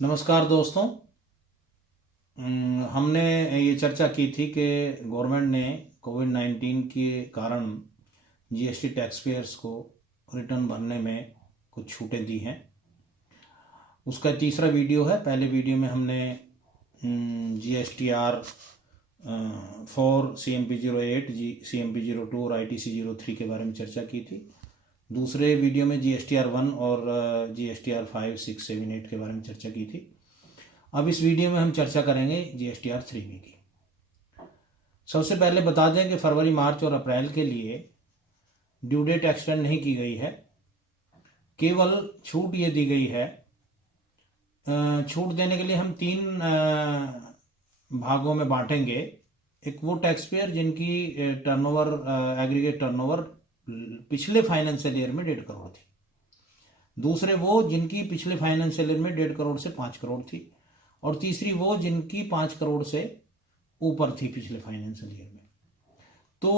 नमस्कार दोस्तों। हमने ये चर्चा की थी कि गवर्नमेंट ने कोविड-19 के कारण जीएसटी टैक्स पेयर्स को रिटर्न भरने में कुछ छूटें दी हैं। उसका तीसरा वीडियो है। पहले वीडियो में हमने जीएसटीआर 4 CMP 08 CMP 02 और ITC 03 के बारे में चर्चा की थी। दूसरे वीडियो में जीएसटीआर 1 और जीएसटीआर 5, 6, 7, 8 के बारे में चर्चा की थी। अब इस वीडियो में हम चर्चा करेंगे जीएसटीआर 3 की। सबसे पहले बता दें कि फरवरी, मार्च और अप्रैल के लिए ड्यू डेट एक्सटेंड नहीं की गई है। केवल छूट ये दी गई है। छूट देने के लिए हम तीन भागों में बांटेंगे। एक वो टैक्स पेयर जिनकी टर्नओवर, एग्रीगेट टर्नओवर पिछले फाइनेंशियल ईयर में 1.5 करोड़ थी। दूसरे वो जिनकी पिछले फाइनेंशियल ईयर में 1.5 करोड़ से 5 करोड़ थी। और तीसरी वो जिनकी 5 करोड़ से ऊपर थी पिछले फाइनेंशियल ईयर में। तो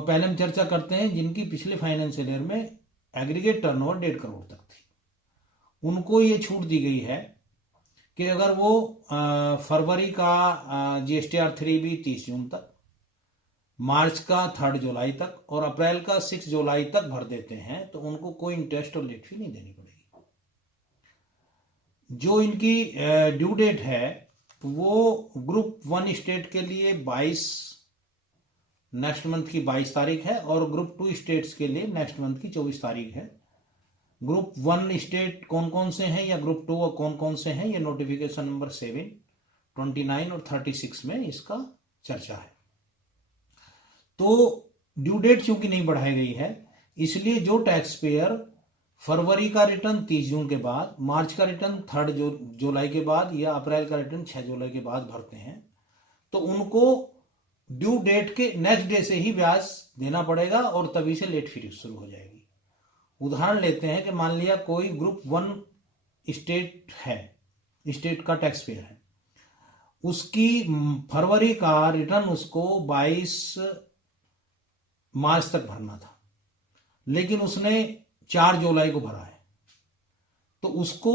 पहले हम चर्चा करते हैं जिनकी पिछले फाइनेंशियल ईयर में एग्रीगेट टर्नओवर 1.5 करोड़ तक थी। उनको ये छूट दी गई है कि अगर वो फरवरी का जीएसटीआर 3 भी 30 जून तक, मार्च का 3 जुलाई तक और अप्रैल का 6 जुलाई तक भर देते हैं तो उनको कोई इंटरेस्ट और लेट फी नहीं देनी पड़ेगी। जो इनकी ड्यू डेट है वो ग्रुप 1 स्टेट के लिए 22 नेक्स्ट मंथ की 22 तारीख है और ग्रुप 2 स्टेट्स के लिए नेक्स्ट मंथ की 24 तारीख है। ग्रुप 1 स्टेट कौन कौन से हैं या ग्रुप 2 कौन कौन से हैं, ये नोटिफिकेशन नंबर 7, 29 और 36 में इसका चर्चा है। तो ड्यू डेट चूंकि नहीं बढ़ाई गई है, इसलिए जो टैक्स पेयर फरवरी का रिटर्न 30 जून के बाद, मार्च का रिटर्न 3 जुलाई के बाद या अप्रैल का रिटर्न 6 जुलाई के बाद भरते हैं तो उनको ड्यू डेट के नेक्स्ट डे से ही ब्याज देना पड़ेगा और तभी से लेट फी शुरू हो जाएगी। उदाहरण लेते हैं कि मान लिया कोई ग्रुप 1 स्टेट है, स्टेट का टैक्स पेयर है, उसकी फरवरी का रिटर्न उसको 22 मार्च तक भरना था, लेकिन उसने 4 जुलाई को भरा है, तो उसको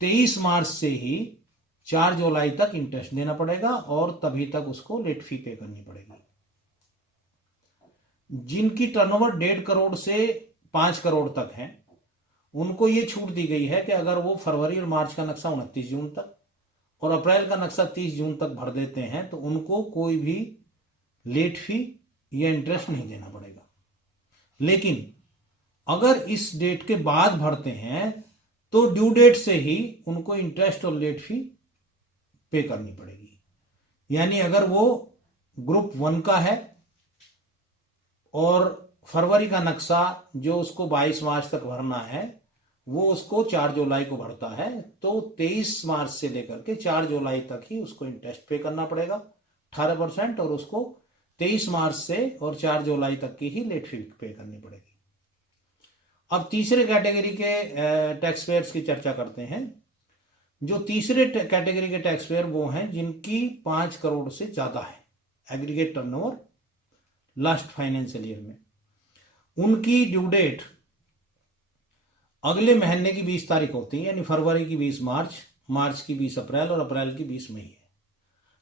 23 मार्च से ही 4 जुलाई तक इंटरेस्ट देना पड़ेगा और तभी तक उसको लेट फी पे करनी पड़ेगी। जिनकी टर्नओवर 1.5 करोड़ से 5 करोड़ तक है उनको ये छूट दी गई है कि अगर वो फरवरी और मार्च का नक्शा 29 जून तक और अप्रैल का नक्शा 30 जून तक भर देते हैं तो उनको कोई भी लेट फी या इंटरेस्ट नहीं देना पड़ेगा। लेकिन अगर इस डेट के बाद भरते हैं तो ड्यू डेट से ही उनको इंटरेस्ट और लेट फी पे करनी पड़ेगी। यानी अगर वो ग्रुप 1 का है और फरवरी का नक्शा जो उसको 22 मार्च तक भरना है वो उसको 4 जुलाई को भरता है, तो 23 मार्च से लेकर के 4 जुलाई तक ही उसको इंटरेस्ट पे करना पड़ेगा 18% और उसको 23 मार्च से और 4 जुलाई तक की ही लेट फी पे करनी पड़ेगी। अब तीसरे कैटेगरी के टैक्स पेयर्स की चर्चा करते हैं। जो तीसरे कैटेगरी के टैक्स पेयर वो हैं जिनकी 5 करोड़ से ज्यादा है aggregate turnover last financial year में। उनकी ड्यू डेट अगले महीने की 20 तारीख होती है, यानी फरवरी की 20 मार्च, मार्च की 20 अप्रैल और अप्रैल की 20 मई है।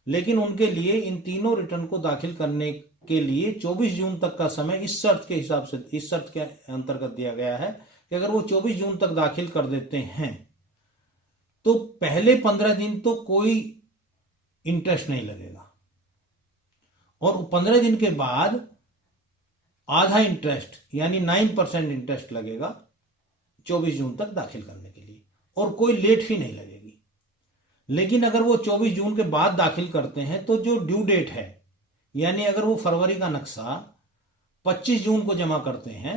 लेकिन उनके लिए इन तीनों रिटर्न को दाखिल करने के लिए 24 जून तक का समय इस शर्त के हिसाब से, इस शर्त के अंतर्गत दिया गया है कि अगर वो 24 जून तक दाखिल कर देते हैं तो पहले 15 दिन तो कोई इंटरेस्ट नहीं लगेगा और 15 दिन के बाद आधा इंटरेस्ट यानी 9% इंटरेस्ट लगेगा 24 जून तक दाखिल करने के लिए और कोई लेट फी नहीं लगेगी। लेकिन अगर वो 24 जून के बाद दाखिल करते हैं तो जो ड्यू डेट है, यानी अगर वो फरवरी का नक्शा 25 जून को जमा करते हैं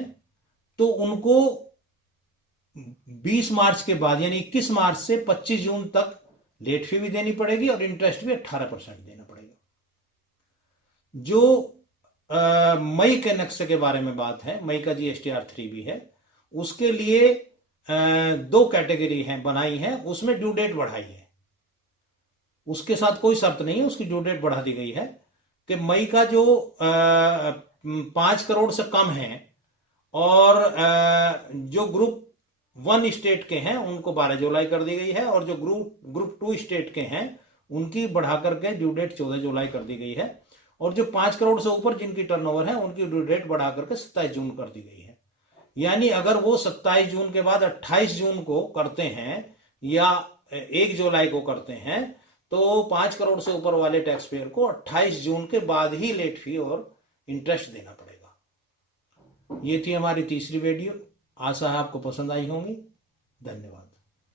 तो उनको 20 मार्च के बाद यानी 21 मार्च से 25 जून तक लेट फी भी देनी पड़ेगी और इंटरेस्ट भी 18% देना पड़ेगा। जो मई के नक्शे के बारे में बात है, मई का जीएसटीआर 3 भी है, उसके लिए 2 कैटेगरी हैं बनाई है, उसमें ड्यू डेट बढ़ाई है। उसके साथ कोई शर्त नहीं है, उसकी ड्यू डेट बढ़ा दी गई है कि मई का जो 5 करोड़ से कम है और जो ग्रुप 1 स्टेट के हैं उनको 12 जुलाई कर दी गई है, और जो ग्रुप 2 स्टेट के हैं उनकी बढ़ा करके ड्यू डेट 14 जुलाई कर दी गई है, और जो 5 करोड़ से ऊपर जिनकी टर्नओवर है उनकी ड्यू डेट बढ़ा करके 27 जून कर दी गई है। यानी अगर वो 27 जून के बाद 28 जून को करते हैं या 1 जुलाई को करते हैं तो 5 करोड़ से ऊपर वाले टैक्स पेयर को 28 जून के बाद ही लेट फी और इंटरेस्ट देना पड़ेगा। ये थी हमारी तीसरी वीडियो, आशा है आपको पसंद आई होंगी। धन्यवाद।